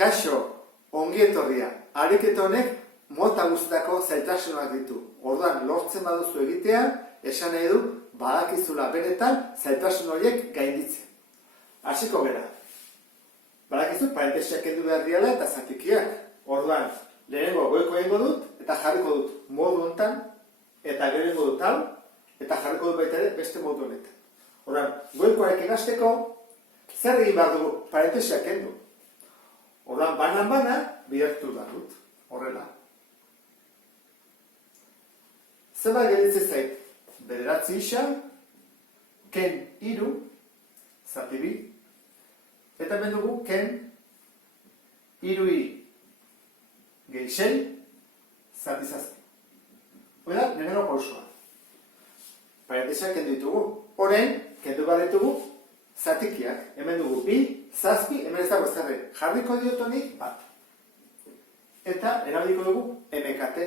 Kaixo, ongi etorria. Ariketa honek mota guztietako zailtasunak ditu. Orduan, lortzen baduzu egitea, esan nahi du, badakizula benetan zailtasun horiek gainditzen. Hasiko gara. Badakizu, parentesiak kendu behar diala eta zatikiak. Orduan, lehenengo goiko egingo dut, eta jarriko dut modu honetan, eta gero egingo dut hau, eta jarriko dut baita ere beste modu honetan. Orduan, goikoarek egasteko, zer egin behar dugu parentesiak kendu? Orduan, banan-bana, bidertu da dut, horrela. Zenbat gelditzen zait, 9 isa, ken 3, zati 2, eta hemen dugu ken 3 gehi 6, zati 7. Hora, lehenengo pausua. Parentesiak kendu ditugu. Orain, kendu bat ditugu zatikiak. Hemen dugu 2, 7, hemen ez dago ezarri. Jarriko diotonik bat. Eta erabiliko dugu MKT.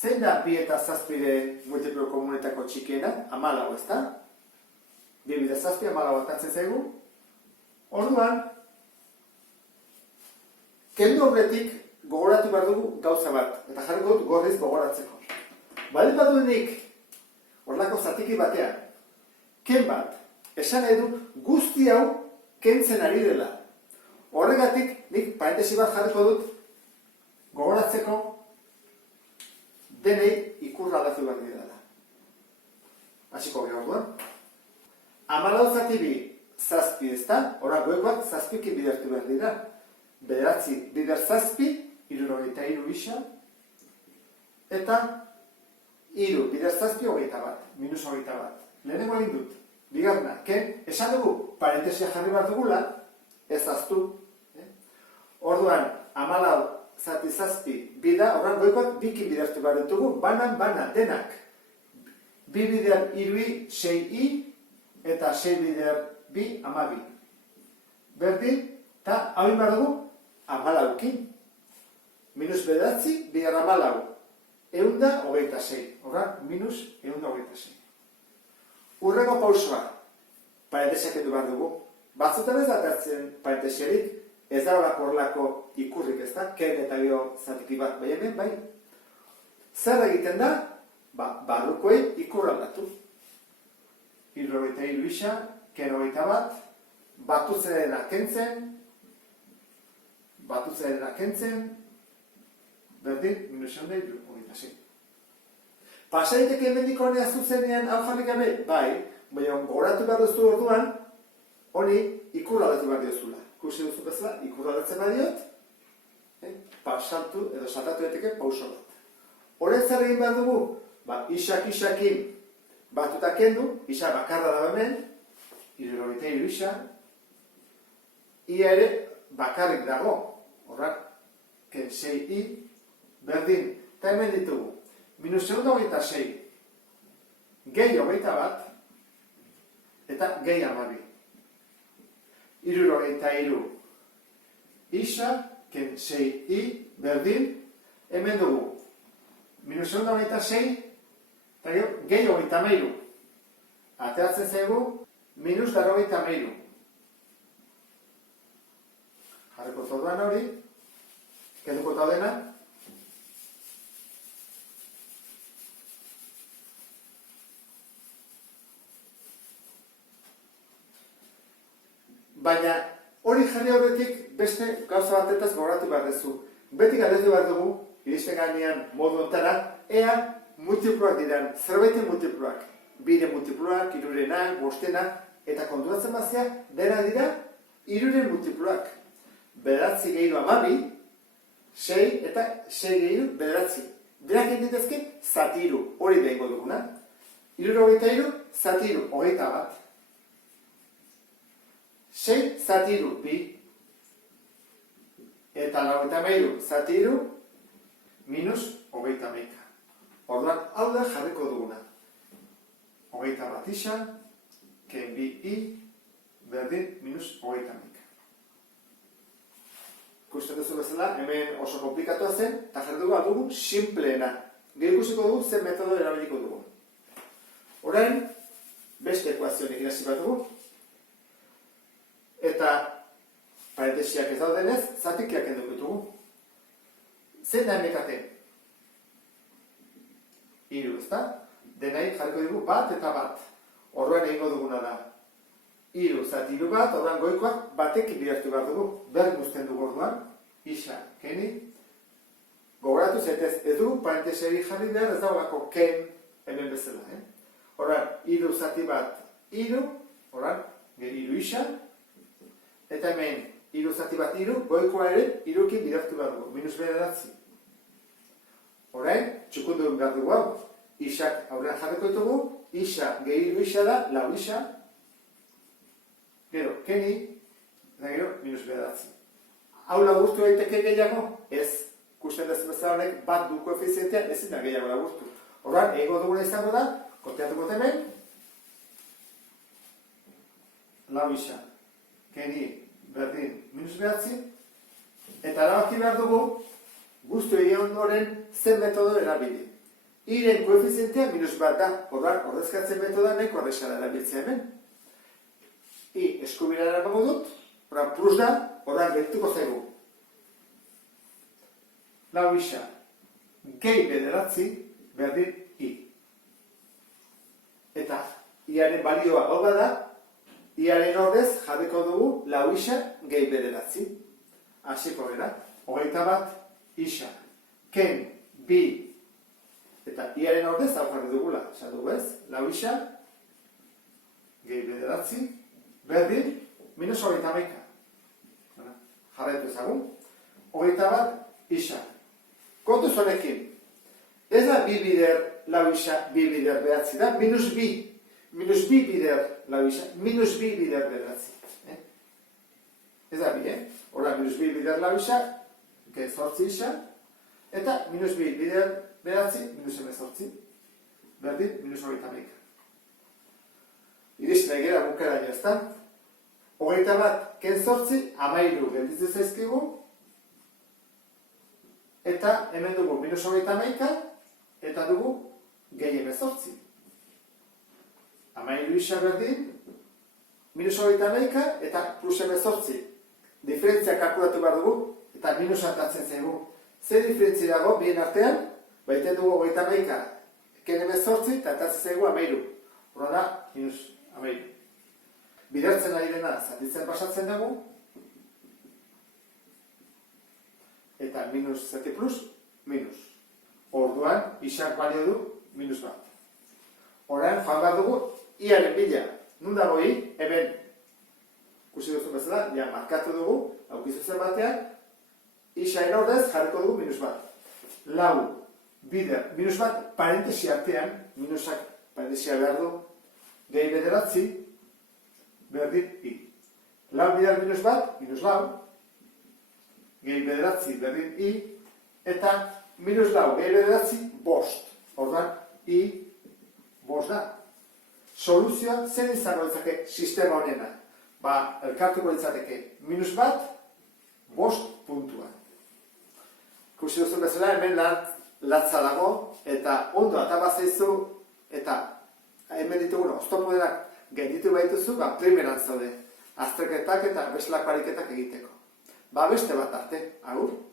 Zein da 2 eta 7 multiplo komunetako txikiena? 14, ez da? 2 eta 7, 14 atatzen zaigu. Orduan, kendu horretik gogoratu behar dugu gauza bat. Eta jarriko dut gorriz gogoratzeko. Baldin baduenik, horlako zatiki batean, ken bat, esan nahi du guzti hau kentzen ari dela. Horregatik, nik parentesi bat jarriko dut gogoratzeko denei ikurra aldatu behar dira. Hasiko gara orduan. 14 zati 2, 7 ez da, horra goekoak 7 bidertu behar dira. 9 bider 7, 73 isa, eta 3 bider 7, 21, minus 21. Lehenengo egin dut. Bigarna, ken, esan dugu parentesia jarri behar dugula, ez aztu. Orduan, 14 zati 7 bida, horran goikoak 2 bidertu behar ditugu, banan, denak. 2 bider 3, 6i, eta 6 bider 2, 12. Berdin, eta hau behar dugu, 14. Minus 9, bider 14. 126. Horran, minus 126. Urrengo pausua, parentesiak kendu behar dugu. Batzutan ez datartzen parentesiarik, ez da horlako ikurrik ez da, ken eta gero zatiki bat bai hemen, bai. Zer egiten da? Barrukoei ikur aldatu. 73 isa, ken 21, batuzena kentzen, berdin, minus 126. Pasaiteke hemendik honea zuzenean hau jarri gabe? Bai, baina gogoratu behar duzu orduan, honi ikur aldatu behar diozula. Ikusi duzu bezala, ikur aldatzen badiot, pasatu edo saltatu daiteke pauso bat. Horren zer egin behar dugu? Isakin batuta kendu, isa bakarra dago hemen, 73 isa, ia ere bakarrik dago, horrak, ken 6i, berdin, eta hemen ditugu. Minus 26, gehi 21, eta gehi 12. 73 isa, ken 6i, berdin, hemen dugu. Minus 26, eta gehi 23. Ateratzen zaigu, minus 23. Jarriko zorduan hori, kenduko taudena, baina hori jarri horretik beste gauza batetaz gogoratu behar duzu. Beti galdetu behar dugu, iristen gainean modu ontara, ea multiploak diran, zerbaiten multiploak. 2 multiploak, 3, 5, eta konturatzen bazia, dena dira 3 multiploak. 9 gehiru 12, 6 eta 6 gehiru 9. Berak enditezke, zatiru, hori behingo duguna. 73, zatiru, 21. 6 zatiru 2, eta 93 zatiru, minus 21. Orduan, hau da jarriko duguna. 21 isa, ken 2i, berdin, minus 21. Ikusten duzu bezala, hemen oso komplikatua zen, eta jarri dugu simpleena. Gero ikusiko dugu zen metodo erabiliko dugu. Orain, beste ekuazionik irasi bat dugu. Eta parentesiak ez daudenez, zatikiak kenduko ditugu. Zein da emekate? 3, ezta? Denai jarriko dugu bat eta bat. Orduan egingo duguna da. 3 zati 3 bat, orduan goikoak batekin bidertu behar dugu. Berri guztien dugu orduan. Isa, keni. Gogoratu zetez, ez dugu parentesiari jarri behar, ez dagoelako ken hemen bezala. Orduan, 3 zati bat 3, orduan, 3 isa. Eta hemen, 3 zati bat 3, goikoa ere 3kin bidertu behar dugu. Minus bederatzi. Orain, txukundu behar dugu hau. Isak aurrean jarriko ditugu, isa gehi 3 isa da, 4 isa. Gero, keni, eta gero, minus bederatzi. Hau lagurtu daiteke gehiago? Ez. Kusten dezu bezala honek bat du koefizientea, ezin da gehiago lagurtu. Orduan, ego duguna izango da, konteatuko hemen, 4 isa, keni, berdin, minus bederatzi, eta erabaki behar dugu, guztu egin ondoren zen metodo erabili. Iren koefizientea minus bat da, orduan, ordezkatzen metoda nahiko arrexala erabiltzea hemen. I eskubira eramango dut, orduan plus da, orduan geldituko zaigu. 4 isa, gehi bederatzi, berdin I. Eta iaren balioa hau da, iaren ordez jarriko dugu 4 isa, gehi bederatzi. Hasiko gara, 21 isa, ken, bi, eta iaren ordez hau jarri dugula, esan dugu ez, 4 isa, gehi bederatzi, berdin, minus 31. Jarraitu ezagun. 21 isa. Kontuz honekin, ez da bi bider 4 isa, bi bider behatzi da, minus bi. Minus bi bider 4 isa, minus bi bider behatzi. Ez da bi, Hora, minus bi bider 4 isa, gehi 8 isa, eta minus bi bider behatzi, minus 18. Berdin, minus 31. Iristen egera bukera ez da. 21 ken 8, 13 gelditzen zaizkigu, eta hemen dugu minus 31, eta dugu gehi 18. 13 isa berdin, minus 31, eta plus 18. Diferentzia kalkulatu behar dugu, eta minus atatzen zaigu. Zer diferentzia dago, bien artean, baiten dugu 31, ken 18, eta atatzen zaigu 13. Hora da, minus 13. Bidertzen ari dena zatitzen pasatzen dugu, eta minus zati plus, minus. Orduan, isak balio du, minus bat. Orain, joan behar dugu, iaren bila. Nun dago I, hemen, kusi duzu bezala, ja markatu dugu, aukizu zen batean, isaren ordez jarriko dugu minus bat. 4 bider, minus bat, parentesi artean, minusak parentesia behar du, gehi bederatzi, berdin I. 4 bider minus bat, minus 4, gehi bederatzi, berdin I, eta minus 4, gehi bederatzi, bost. Orduan, I, bost da. Soluzioa zen izango ditzake sistema honena. Elkartuko ditzateke minus bat, bost puntua. Ikusi duzu bezala, hemen latza dago, eta ondo atabazaizu, eta hemen ditugu, oztopo denak genditu baituzu, primeran zaude. Azterketak eta bestelako ariketak egiteko. Beste bat arte, agur.